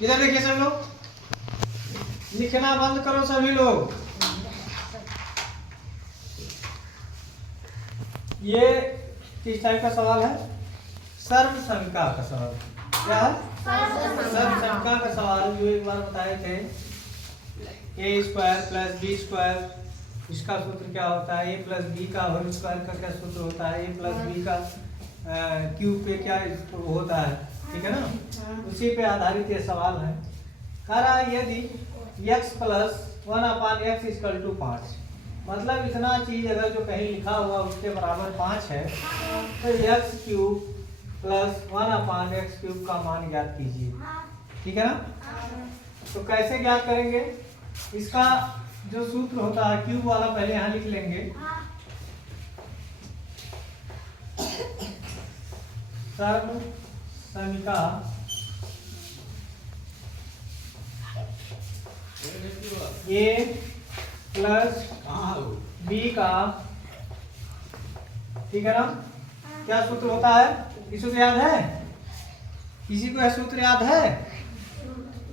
इधर देखिए सब लोग, लिखना बंद करो सभी लोग। ये किस टाइप का सवाल है? सर्वसंख्या का सवाल। क्या है? सर्वसंख्या का सवाल जो एक बार बताए थे, ए स्क्वायर प्लस बी स्क्वायर, इसका सूत्र क्या होता है? ए प्लस बी का होल स्क्वायर का क्या सूत्र होता है? ए प्लस बी का क्यूब पे क्या होता है? ठीक है ना, उसी पे आधारित ये सवाल है। कह रहा है यदि x plus 1/x equal to 5, मतलब इतना चीज अगर जो कहीं लिखा हुआ उसके बराबर 5 है, तो x cube plus 1/x cube का मान ज्ञात कीजिए। ठीक है ना? तो कैसे ज्ञात करेंगे? इसका जो सूत्र होता है क्यूब वाला पहले यहाँ लिख लेंगे। सर्वसंख्या ए प्लस बी का, ठीक है ना, क्या सूत्र होता है? ये सूत्र याद है? किसी को यह सूत्र याद है?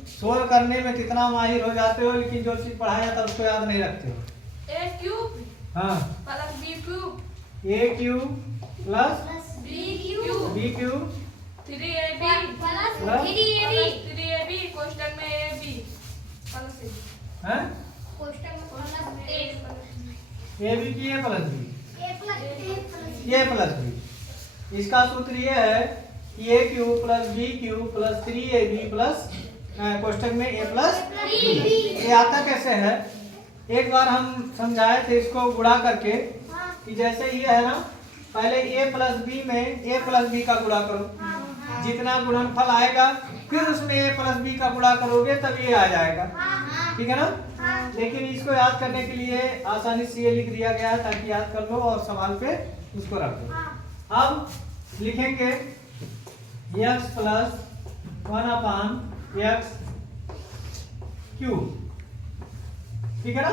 सोल्व करने में कितना माहिर हो जाते हो, लेकिन जो चीज पढ़ाया जाता है उसको याद नहीं रखते हो। ए क्यूब हाँ, plus B cube, A cube plus B cube 3ab plus 3ab question में ab प्लस हैं? ए ए बी की A plus B, A plus B. इसका सूत्र ये है कि A cube plus B cube plus 3ab plus question में A plus B. ये आता कैसे है? एक बार हम समझाए थे इसको गुणा करके, कि जैसे ये है ना, पहले a प्लस बी में a प्लस बी का गुणा करो, जितना गुणनफल आएगा फिर उसमें a प्लस बी का गुणा करोगे तब ये आ जाएगा। ठीक है ना? लेकिन इसको याद करने के लिए आसानी से ये लिख दिया गया है ताकि याद कर लो और सवाल पे उसको रख दो। अब लिखेंगे x प्लस 1/x क्यूब। ठीक है ना?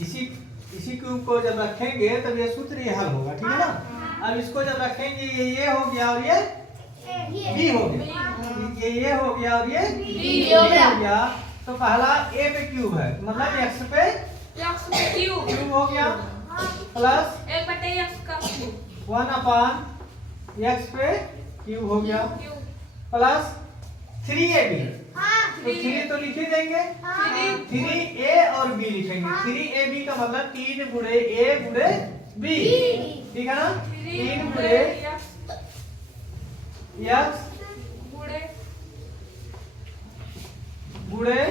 इसी क्यूब को जब रखेंगे तब ये सूत्र ये हल होगा। ठीक है ना? अब इसको जब रखेंगे ये हो गया और ये बी हो गया, ये हो गया और ये बी हो गया। तो पहला ए पे क्यूब है, मतलब x पे क्यूब हो गया, प्लस 1/x का क्यूब 1/x पे क्यूब हो गया, प्लस 3ab। तो 3 तो लिख ही देंगे, 3a और b लिखेंगे। 3ab का मतलब 3 गुणे a गुणे b। ठीक है ना? 3 गुणे x गुणे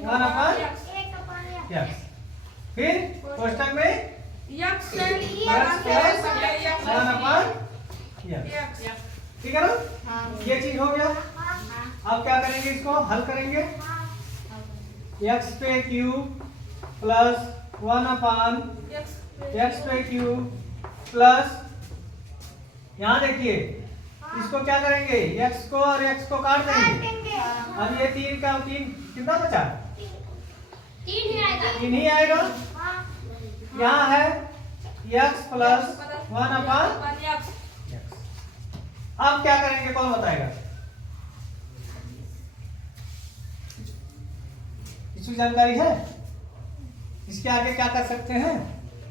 1/x। फिर कोष्टक में x से x प्लस 1/x। ठीक है ना? ये चीज हो गया। अब क्या करेंगे? इसको हल करेंगे। x पे क्यूब प्लस 1/x पे क्यूब प्लस, यहाँ देखिए इसको क्या करेंगे? x को और x को काट देंगे। अब ये 3 का 3 कितना बचा? 3 ही आएगा। यहाँ है x प्लस 1/x। अब क्या करेंगे? कौन बताएगा? इसकी जानकारी है? इसके आगे क्या कर सकते हैं?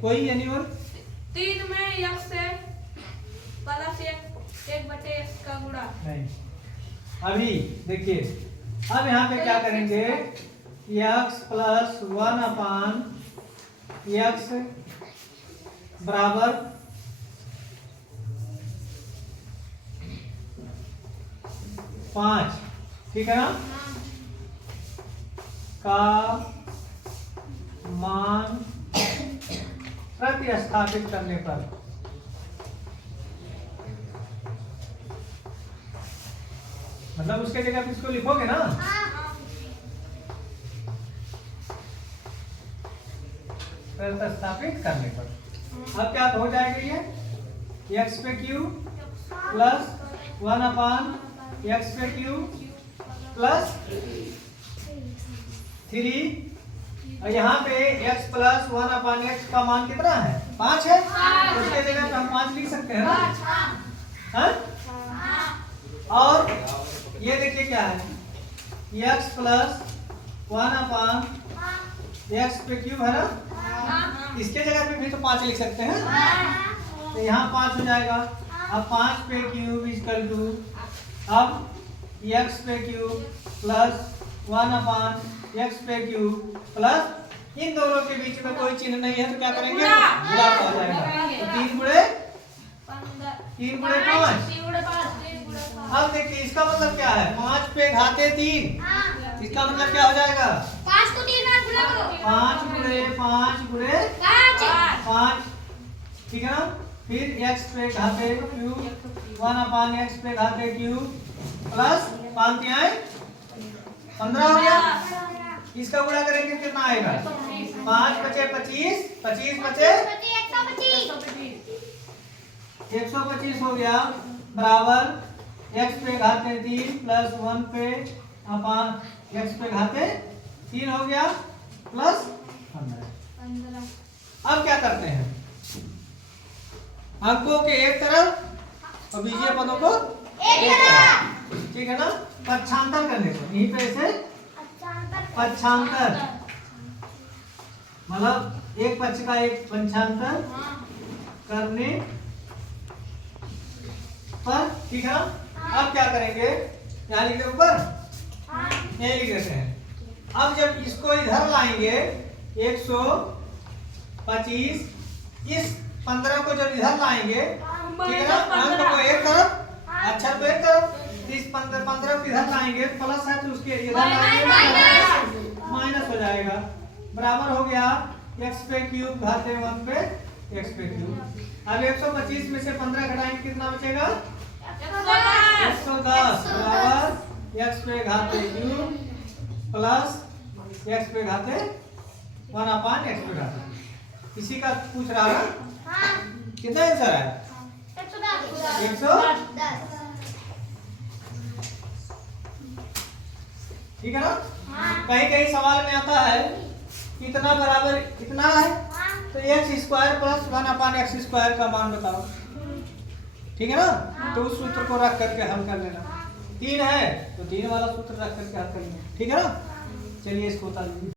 कोई यानी और 3 में x से प्लस 1/x का गुणा नहीं। अभी देखिए, अब यहाँ पे क्या करेंगे? x प्लस 1/x बराबर 5। ठीक है ना? का मान प्रतिस्थापित करने पर मतलब उसके जगह इसको लिखोगे ना, प्रतिस्थापित करने पर। अब क्या हो जाएगा? ये x पे क्यूब प्लस 1/x पे क्यूब प्लस 3, और यहाँ पे x प्लस 1/x का मान कितना है? 5 है। उसके जगह पे हम 5 लिख सकते हैं ना? हाँ? और ये देखिए क्या है, x प्लस 1/, x पे क्यूब है ना, इसके जगह पे भी तो 5 लिख सकते हैं, तो यहाँ 5 हो जाएगा। अब 5 पे क्यूब इक्वल टू, अब x पे क्यूब प्लस 1/x पे क्यूब प्लस, इन दोनों के बीच में कोई चिन्ह नहीं है तो क्या करेंगे, गुणा हो जाएगा। तो 3 गुणे 5। अब देखिए इसका मतलब क्या है, 5 पे घाते 3, इसका मतलब क्या हो जाएगा, 5 गुणे 5 गुणे 5, ठीक है ना। फिर x पे घाते क्यूब 1/x पे घाते क्यूब प्लस 5 15 हो गया। इसका गुणा करेंगे कितना आएगा, 5 बचे 25, 25 बचे 125 हो गया, बराबर x पे घाते 3 प्लस 1 पे अपान x पे घाते 3 हो गया प्लस 15। अब क्या करते हैं, अंकों के एक तरफ और बीजीय पदों को एक तरफ, ठीक है ना। पक्षांतर करने को, यहीं पे इसे पक्षांतर, मतलब एक पक्ष का एक पक्षांतर करने पर, ठीक है ना। अब क्या करेंगे, यहाँ लिख दे ऊपर, यही लिख देते हैं। अब जब इसको इधर लाएंगे 125, इस 15 को जब इधर लाएंगे, ठीक है ना, अंक को एक तरफ, अच्छा तो एक तरफ, इस 15 को इधर लाएंगे, प्लस है तो उसके इधर लाएंगे माइनस हो जाएगा, बराबर हो गया x पे क्यूब घाते 1 पे x पे क्यूब। अब 125 में से 15 घटाएंगे कितना बचेगा, 110 बराबर x पे घाते क्यूब प्लस x पे घाते 1/x पे घाते। इसी का पूछ रहा है, कितना आंसर है, 110, ठीक है ना। कहीं कहीं सवाल में आता है इतना बराबर इतना है, तो x² प्लस 1/x² का मान बताओ, ठीक है ना। तो उस सूत्र को रख करके हल कर लेना, 3 है तो 3 वाला सूत्र रख करके हल कर लेना, ठीक है ना। चलिए इसको बता दीजिए।